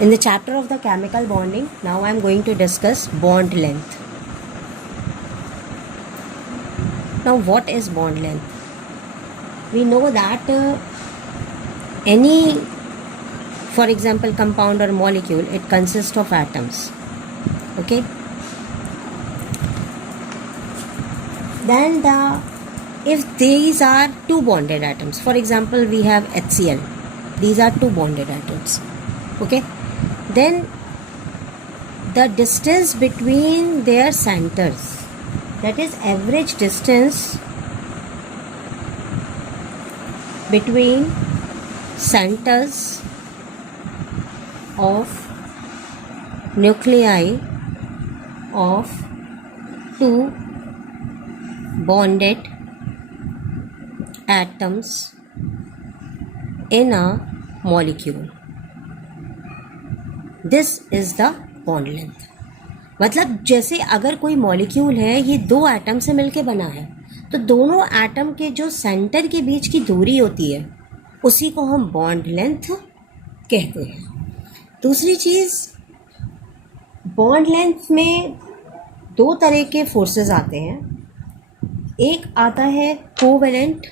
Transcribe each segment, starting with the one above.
In the chapter of the chemical bonding, now I am going to discuss bond length. Now, what is bond length? We know that any, for example, compound or molecule, it consists of atoms. Okay. Then if these are two bonded atoms, for example, we have HCl. These are two bonded atoms. Okay. Then the distance between their centers, that is average distance between centers of nuclei of two bonded atoms in a molecule. This is the bond length. मतलब जैसे अगर कोई molecule है, ये दो atom से मिलके बना है, तो दोनों एटम के जो सेंटर के बीच की दूरी होती है उसी को हम बॉन्ड लेंथ कहते हैं. दूसरी चीज़, बॉन्ड लेंथ में दो तरह के फोर्सेस आते हैं. एक आता है कोवेलेंट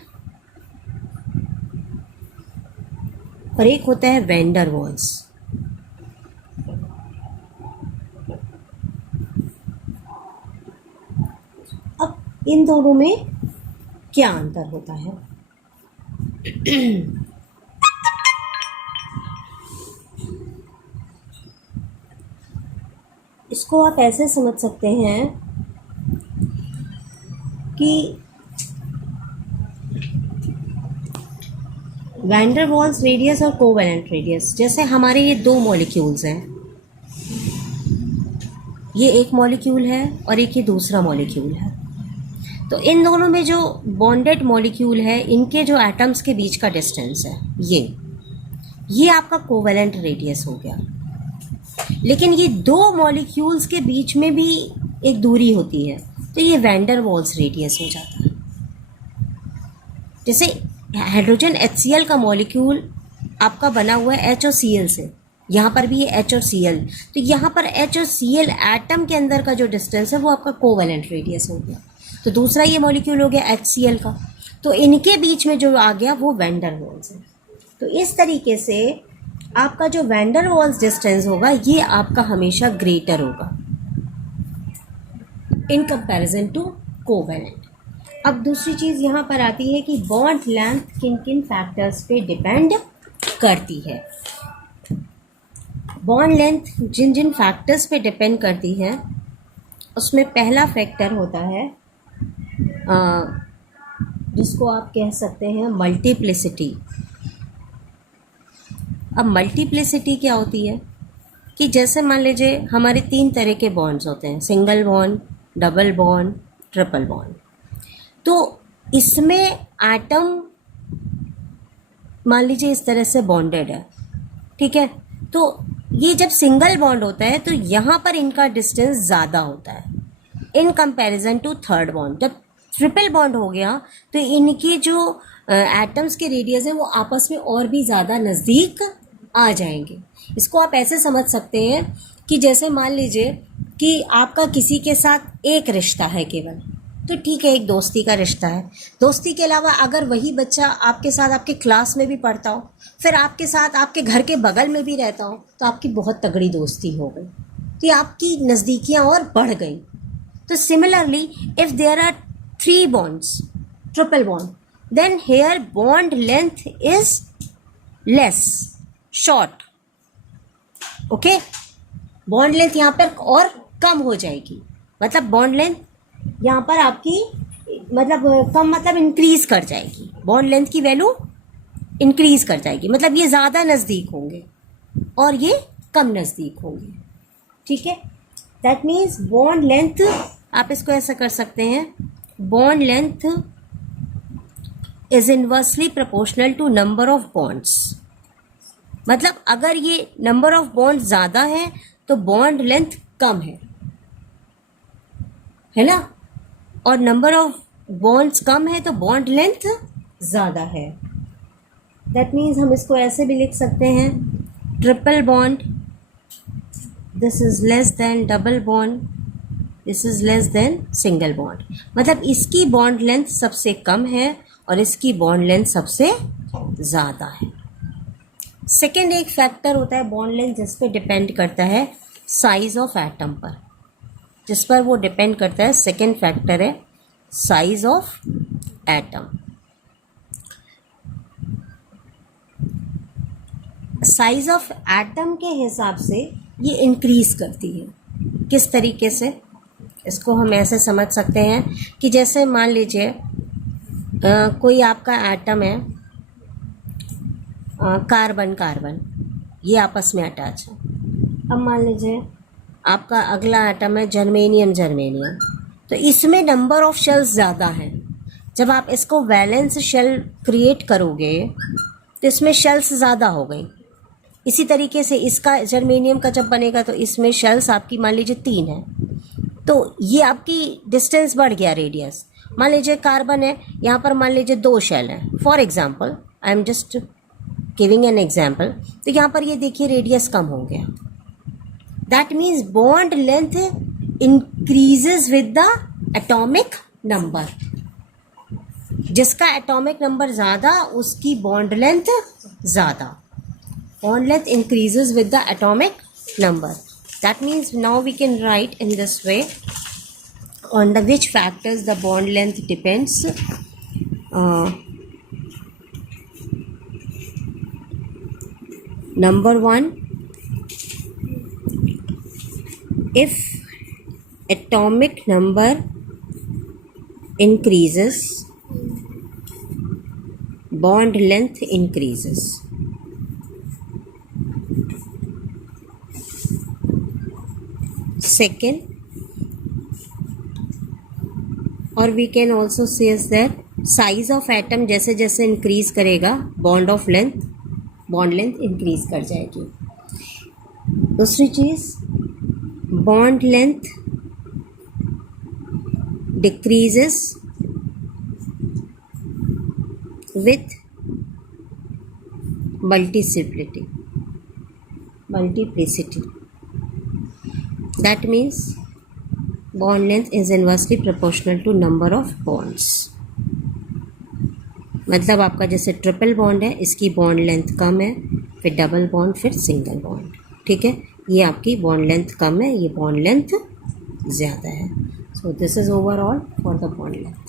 और एक होता है वैन डर वाल्स. इन दोनों में क्या अंतर होता है? इसको आप ऐसे समझ सकते हैं कि वैन डर वाल्स रेडियस और कोवेलेंट रेडियस, जैसे हमारे ये दो मॉलिक्यूल्स हैं, ये एक मॉलिक्यूल है और एक ये दूसरा मॉलिक्यूल है. तो इन दोनों में जो बॉन्डेड मॉलिक्यूल है, इनके जो एटम्स के बीच का डिस्टेंस है, ये आपका कोवेलेंट रेडियस हो गया. लेकिन ये दो मॉलिक्यूल्स के बीच में भी एक दूरी होती है, तो ये वैन डर वाल्स रेडियस हो जाता है. जैसे हाइड्रोजन HCl का मॉलिक्यूल आपका बना हुआ है H और Cl से, यहाँ पर भी ये H और Cl, तो यहाँ पर H और Cl एटम के अंदर का जो डिस्टेंस है वो आपका कोवेलेंट रेडियस हो गया. तो दूसरा ये मॉलिक्यूल हो गया HCl का, तो इनके बीच में जो आ गया वो वैन डर वाल्स है. तो इस तरीके से आपका जो वैन डर वाल्स डिस्टेंस होगा, ये आपका हमेशा ग्रेटर होगा इन कंपैरिजन टू कोवेलेंट. अब दूसरी चीज़ यहाँ पर आती है कि बॉन्ड लेंथ किन किन फैक्टर्स पे डिपेंड करती है. बॉन्ड लेंथ जिन जिन फैक्टर्स पे डिपेंड करती है, उसमें पहला फैक्टर होता है जिसको आप कह सकते हैं मल्टीप्लिसिटी. अब मल्टीप्लिसिटी क्या होती है कि जैसे मान लीजिए हमारे तीन तरह के बॉन्ड्स होते हैं, single bond, double bond, triple bond. तो इसमें एटम मान लीजिए इस तरह से बॉन्डेड है, ठीक है. तो ये जब सिंगल बॉन्ड होता है तो यहाँ पर इनका डिस्टेंस ज़्यादा होता है in comparison to third bond. जब ट्रिपल बॉन्ड हो गया तो इनकी जो एटम्स के रेडियस हैं वो आपस में और भी ज़्यादा नज़दीक आ जाएंगे. इसको आप ऐसे समझ सकते हैं कि जैसे मान लीजिए कि आपका किसी के साथ एक रिश्ता है केवल, तो ठीक है, एक दोस्ती का रिश्ता है. दोस्ती के अलावा अगर वही बच्चा आपके साथ आपके क्लास में भी पढ़ता हो, फिर आपके साथ आपके घर के बगल में भी रहता हो, तो आपकी बहुत तगड़ी दोस्ती हो गई, तो ये आपकी नज़दीकियाँ और बढ़ गई. तो similarly if there are 3 bonds, triple bond, then here bond length is less, short. Okay, bond length यहाँ पर और कम हो जाएगी. मतलब bond length यहाँ पर आपकी मतलब कम मतलब इंक्रीज कर जाएगी. बॉन्ड लेंथ की वैल्यू इंक्रीज कर जाएगी, मतलब ये ज़्यादा नज़दीक होंगे और ये कम नज़दीक होंगे. ठीक है, दैट मीन्स बॉन्ड लेंथ, आप इसको ऐसा कर सकते हैं, bond length is inversely proportional to number of bonds. मतलब अगर ये नंबर ऑफ बॉन्ड ज़्यादा है तो बॉन्ड लेंथ कम है ना, और नंबर ऑफ बॉन्ड्स कम है तो बॉन्ड लेंथ ज़्यादा है. दैट मीन्स हम इसको ऐसे भी लिख सकते हैं, triple bond this is less than double bond, this is less than single bond. मतलब इसकी बॉन्ड लेंथ सबसे कम है और इसकी बॉन्ड लेंथ सबसे ज़्यादा है। सेकेंड एक फैक्टर होता है बॉन्ड लेंथ जिस पे डिपेंड करता है साइज ऑफ एटम पर, जिस पर वो डिपेंड करता है। सेकेंड फैक्टर है size of atom. Size of atom के हिसाब से ये इंक्रीज करती है। किस तरीके से, इसको हम ऐसे समझ सकते हैं कि जैसे मान लीजिए कोई आपका एटम है, कार्बन कार्बन, ये आपस में अटैच है। अब मान लीजिए आपका अगला एटम है जर्मेनियम जर्मेनियम, तो इसमें नंबर ऑफ शेल्स ज़्यादा हैं। जब आप इसको वैलेंस शेल क्रिएट करोगे तो इसमें शेल्स ज़्यादा हो गई। इसी तरीके से इसका जर्मेनियम का जब बनेगा तो इसमें शेल्स आपकी मान लीजिए 3 है, तो ये आपकी डिस्टेंस बढ़ गया, रेडियस। मान लीजिए कार्बन है, यहाँ पर मान लीजिए 2 शेल हैं for example, I am just giving an example. तो यहाँ पर ये देखिए रेडियस कम हो गया। That means bond length increases with the atomic number. जिसका एटॉमिक नंबर ज़्यादा उसकी बॉन्ड लेंथ ज़्यादा। Bond length increases with the atomic number. That means now we can write in this way on the which factors the bond length depends. Number 1, if atomic number increases, bond length increases. Second, और we can also say that size of atom जैसे जैसे increase करेगा bond length increase कर जाएगी। दूसरी चीज़, bond length decreases with multiplicity. That means bond length is inversely proportional to number of bonds. मतलब आपका जैसे ट्रिपल बॉन्ड है, इसकी बॉन्ड लेंथ कम है, फिर डबल बॉन्ड, फिर सिंगल बॉन्ड। ठीक है, ये आपकी बॉन्ड लेंथ कम है, ये बॉन्ड लेंथ ज़्यादा है। So this is overall for the bond length.